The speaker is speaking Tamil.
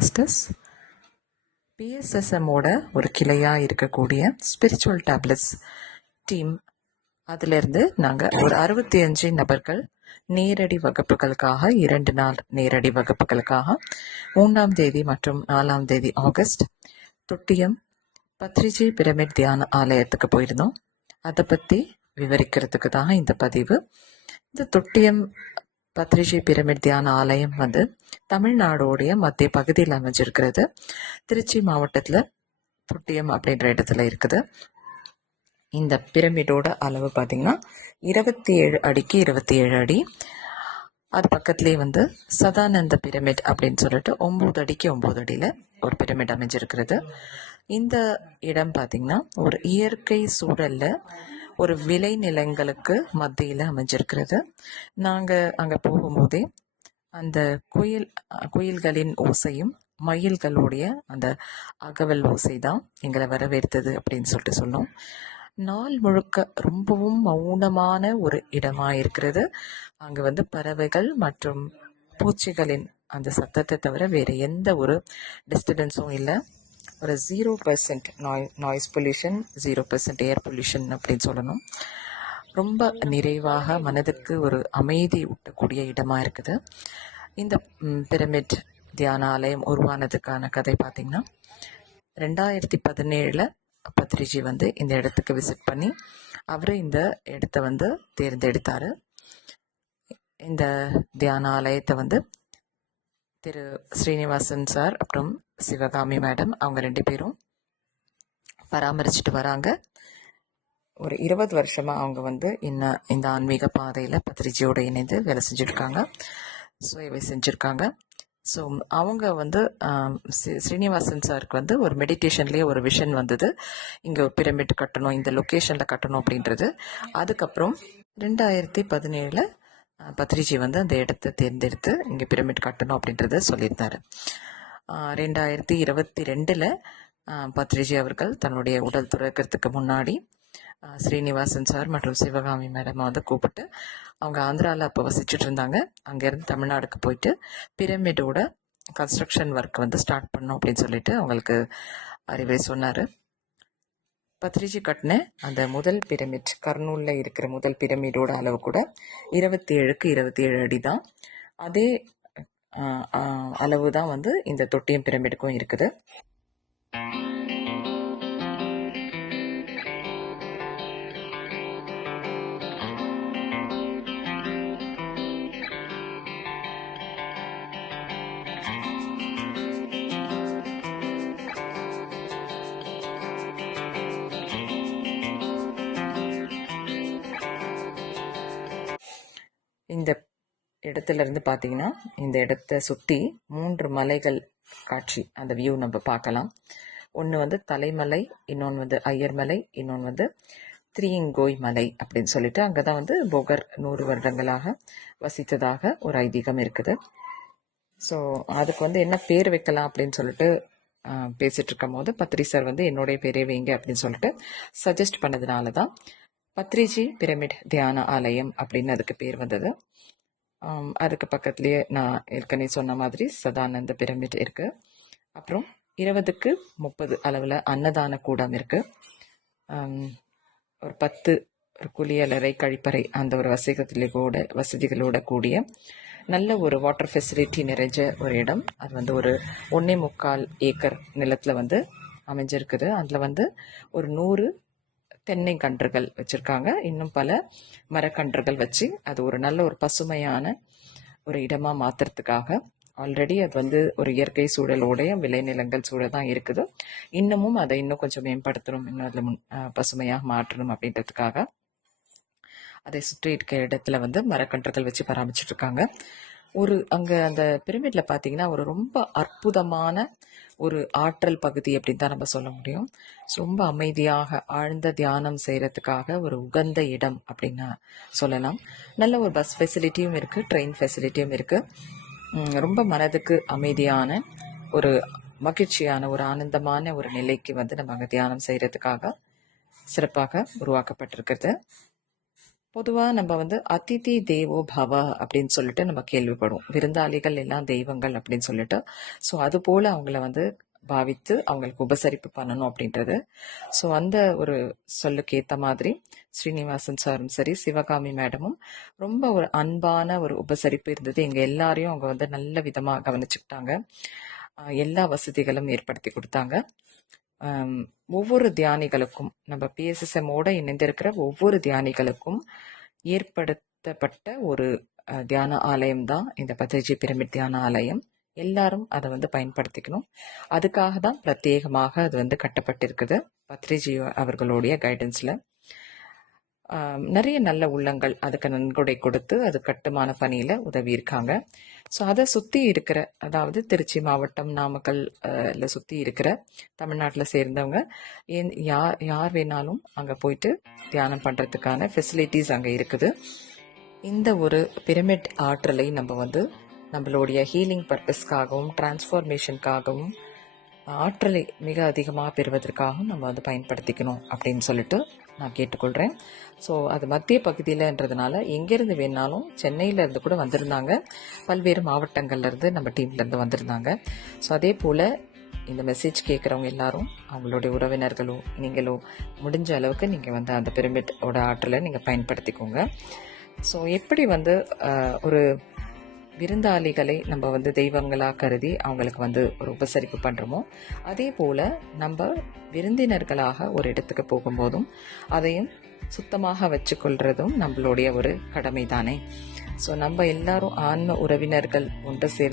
மாஸ்டர்ஸ். பிஎஸ்எஸ்எம்மோட ஒரு கிளையாக இருக்கக்கூடிய ஸ்பிரிச்சுவல் டேப்லெட்ஸ் டீம், அதிலிருந்து நாங்கள் ஒரு 65 நபர்கள் நேரடி வகுப்புகளுக்காக 2 நாள் நேரடி வகுப்புகளுக்காக 3ஆம் தேதி மற்றும் 4ஆம் தேதி ஆகஸ்ட் தொட்டியம் பத்ரிஜி பிரமிட் தியான ஆலயத்துக்கு போயிருந்தோம். அதை பற்றி விவரிக்கிறதுக்கு தான் இந்த பதிவு. இந்த தொட்டியம் பத்ரிஜி பிரமிட் தியான ஆலயம் தமிழ்நாடோடைய மத்திய பகுதியில் அமைஞ்சிருக்கிறது. திருச்சி மாவட்டத்தில் தொட்டியம் அப்படின்ற இடத்துல இருக்குது. இந்த பிரமிடோட அளவு பார்த்திங்கன்னா 27 அடிக்கு 27 அடி. அது பக்கத்துலேயே சதானந்த பிரமிட் அப்படின்னு சொல்லிட்டு 9 அடிக்கு 9 அடியில் ஒரு பிரமிட் அமைஞ்சிருக்கிறது. இந்த இடம் பார்த்திங்கன்னா ஒரு இயற்கை சூழலில் ஒரு விளைநிலங்களுக்கு மத்தியில் அமைஞ்சிருக்கிறது. நாங்கள் அங்கே போகும்போதே அந்த குயில்களின் ஓசையும் மயில்களுடைய அந்த அகவல் ஓசை தான் எங்களை வரவேற்றது அப்படின்னு சொல்லிட்டு சொன்னோம். நாள் முழுக்க ரொம்பவும் மௌனமான ஒரு இடமாக இருக்கிறது. அங்கே பறவைகள் மற்றும் பூச்சிகளின் அந்த சத்தத்தை தவிர வேறு எந்த ஒரு டிஸ்டர்பன்ஸும் இல்லை. ஒரு 0% நாய்ஸ் பொல்யூஷன், 0% ஏர் பொல்யூஷன் அப்படின்னு சொல்லணும். ரொம்ப நிறைவாக மனதுக்கு ஒரு அமைதி ஊட்டக்கூடிய இடமாக இருக்குது. இந்த பிரமிட் தியான ஆலயம் உருவானதுக்கான கதை பார்த்திங்கன்னா 2017 பத்ரிஜி இந்த இடத்துக்கு விசிட் பண்ணி அவர் இந்த இடத்த தேர்ந்தெடுத்தார். இந்த தியான ஆலயத்தை திரு ஸ்ரீனிவாசன் சார் அப்புறம் சிவகாமி மேடம் அவங்க 2 பேரும் பராமரிச்சுட்டு வராங்க. ஒரு 20 வருஷமாக அவங்க இந்த ஆன்மீக பாதையில் பத்ரிஜியோடு இணைந்து வேலை செஞ்சுருக்காங்க, சேவை செஞ்சுருக்காங்க. ஸோ அவங்க ஸ்ரீனிவாசன் சாருக்கு ஒரு மெடிடேஷன்லேயே ஒரு விஷன் வந்தது, இங்கே ஒரு பிரமிட் கட்டணும், இந்த லொக்கேஷனில் கட்டணும் அப்படின்றது. அதுக்கப்புறம் 2017 பத்ரிஜி அந்த இடத்த தேர்ந்தெடுத்து இங்கே பிரமிட் கட்டணும் அப்படின்றத சொல்லியிருந்தார். 2022 பத்ரிஜி அவர்கள் தன்னுடைய உடல் துறக்கிறதுக்கு முன்னாடி ஸ்ரீனிவாசன் சார் மற்றும் சிவகாமி மேடம் கூப்பிட்டு, அவங்க ஆந்திராவில் அப்போ வசிச்சுட்டு இருந்தாங்க, அங்கேருந்து தமிழ்நாடுக்கு போயிட்டு பிரமிடோட கன்ஸ்ட்ரக்ஷன் ஒர்க் ஸ்டார்ட் பண்ணோம் அப்படின்னு சொல்லிட்டு அவங்களுக்கு அறிவுரை சொன்னார். பத்ரிஜி கட்டின அந்த முதல் பிரமிட், கர்னூலில் இருக்கிற முதல் பிரமிடோட அளவு கூட 27க்கு 27 அடி தான். அதே அளவு தான் இந்த தொட்டியம் பிரமிடுக்கும் இருக்குது. இந்த இடத்துல இருந்து பார்த்தீங்கன்னா இந்த இடத்த சுற்றி 3 மலைகள் காட்சி, அந்த வியூ நம்ம பார்க்கலாம். ஒன்று தலைமலை, இன்னொன்று ஐயர்மலை, இன்னொன்று திரியங்கோய் மலை அப்படின்னு சொல்லிட்டு அங்கே தான் போகர் 100 வருடங்களாக வசித்ததாக ஒரு ஐதீகம் இருக்குது. ஸோ அதுக்கு என்ன பேர் வைக்கலாம் அப்படின்னு சொல்லிட்டு பேசிட்டு இருக்கும் போது பத்ரி சார் என்னுடைய பேரே வைங்க அப்படின்னு சொல்லிட்டு சஜஸ்ட் பண்ணதுனால தான் பத்ரிஜி பிரமிட் தியான ஆலயம் அப்படின்னு அதுக்கு பேர் வந்தது. அதுக்கு பக்கத்துலேயே நான் ஏற்கனவே சொன்ன மாதிரி சதானந்த பிரமிட் இருக்குது. அப்புறம் 20க்கு 30 அளவில் அன்னதான கூடம் இருக்குது. ஒரு 10 ஒரு குளியலறை, கழிப்பறை, அந்த ஒரு வசதிகளோட கூடிய நல்ல ஒரு வாட்டர் ஃபெசிலிட்டி நிறைஞ்ச ஒரு இடம். அது ஒரு 1.25 ஏக்கர் நிலத்தில் அமைஞ்சிருக்குது. அதில் ஒரு 100 தென்னை கன்றுகள் வச்சுருக்காங்க. இன்னும் பல மரக்கன்றுகள் வச்சு அது ஒரு நல்ல ஒரு பசுமையான ஒரு இடமாக மாற்றுறதுக்காக ஆல்ரெடி அது ஒரு இயற்கை சூழலோடைய விளைநிலங்கள் சூழல் தான் இருக்குது. இன்னமும் அதை இன்னும் கொஞ்சம் மேம்படுத்தணும், இன்னும் அதில் பசுமையாக மாற்றணும் அப்படின்றதுக்காக அதை சுற்றி இருக்க இடத்துல மரக்கன்றுகள் வச்சு பராமரிச்சுட்டு இருக்காங்க. அங்கே அந்த பிரமிட்ல பார்த்தீங்கன்னா ஒரு ரொம்ப அற்புதமான ஒரு ஆற்றல் பகுதி அப்படின்னு தான் நம்ம சொல்ல முடியும். ரொம்ப அமைதியாக ஆழ்ந்த தியானம் செய்கிறதுக்காக ஒரு உகந்த இடம் அப்படின்னு சொல்லலாம். நல்ல ஒரு பஸ் ஃபெசிலிட்டியும் இருக்குது, ட்ரெயின் ஃபெசிலிட்டியும் இருக்குது. ரொம்ப மனதுக்கு அமைதியான ஒரு மகிழ்ச்சியான ஒரு ஆனந்தமான ஒரு நிலைக்கு நம்ம அங்கே தியானம் செய்கிறதுக்காக சிறப்பாக உருவாக்கப்பட்டிருக்கிறது. பொதுவாக நம்ம அதிதி தேவோ பவ அப்படின்னு சொல்லிட்டு நம்ம கேள்விப்படுவோம். விருந்தாளிகள் எல்லாம் தெய்வங்கள் அப்படின்னு சொல்லிட்டு. ஸோ அது போல அவங்கள பாவித்து அவங்களுக்கு உபசரிப்பு பண்ணணும் அப்படின்றது. ஸோ அந்த ஒரு சொல்லுக்கு ஏற்ற மாதிரி ஸ்ரீனிவாசன் சாரும் சரி, சிவகாமி மேடமும் ரொம்ப ஒரு அன்பான ஒரு உபசரிப்பு இருந்தது. எங்கள் எல்லாரையும் அவங்க நல்ல விதமாக கவனிச்சுக்கிட்டாங்க. எல்லா வசதிகளும் ஏற்படுத்தி கொடுத்தாங்க. ஒவ்வொரு தியானிகளுக்கும், நம்ம பிஎஸ்எஸ்எம்மோட இணைந்திருக்கிற ஒவ்வொரு தியானிகளுக்கும் ஏற்படுத்தப்பட்ட ஒரு தியான ஆலயம் தான் இந்த பத்ரிஜி பிரமிட் தியான ஆலயம். எல்லாரும் அதை பயன்படுத்திக்கணும். அதுக்காக தான் பிரத்யேகமாக அது கட்டப்பட்டிருக்குது பத்ரிஜி அவர்களுடைய கைடன்ஸில். நிறைய நல்ல உள்ளங்கள் அதுக்கு நன்கொடை கொடுத்து அது கட்டுமான பணியில் உதவி இருக்காங்க. ஸோ அதை சுற்றி இருக்கிற, அதாவது திருச்சி மாவட்டம், நாமக்கல் சுற்றி இருக்கிற தமிழ்நாட்டில் சேர்ந்தவங்க யார் வேணாலும் அங்கே போயிட்டு தியானம் பண்ணுறதுக்கான ஃபெசிலிட்டிஸ் அங்கே இருக்குது. இந்த ஒரு பிரமிட் ஆற்றலை நம்ம நம்மளுடைய ஹீலிங் பர்பஸ்க்காகவும் டிரான்ஸ்ஃபார்மேஷனுக்காகவும் ஆற்றலை மிக அதிகமாக பெறுவதற்காகவும் நம்ம பயன்படுத்திக்கணும் அப்படின்னு சொல்லிட்டு நான் கேட்டுக்கொள்கிறேன். ஸோ அது மத்திய பகுதியிலன்றதுனால எங்கேருந்து வேணாலும், சென்னையிலேருந்து கூட வந்திருந்தாங்க, பல்வேறு மாவட்டங்கள்லேருந்து நம்ம டீம்லேருந்து வந்திருந்தாங்க. ஸோ அதே போல் இந்த மெசேஜ் கேட்குறவங்க எல்லாரும், அவங்களுடைய உறவினர்களோ நீங்களோ முடிஞ்ச அளவுக்கு நீங்கள் அந்த பிரமிட்டோட ஆற்றலை நீங்கள் பயன்படுத்திக்கோங்க. ஸோ எப்படி ஒரு விருந்தாளிகளை நம்ம தெய்வங்களாக கருதி அவங்களுக்கு ஒரு உபசரிப்பு பண்ணுறோமோ, அதே போல் நம்ம விருந்தினர்களாக ஒரு இடத்துக்கு போகும்போதும் அதையும் சுத்தமாக வச்சுக்கொள்றதும் நம்மளுடைய ஒரு கடமை தானே. ஸோ நம்ம எல்லாரும் ஆன்ம உறவினர்கள் ஒன்று சேர்ந்து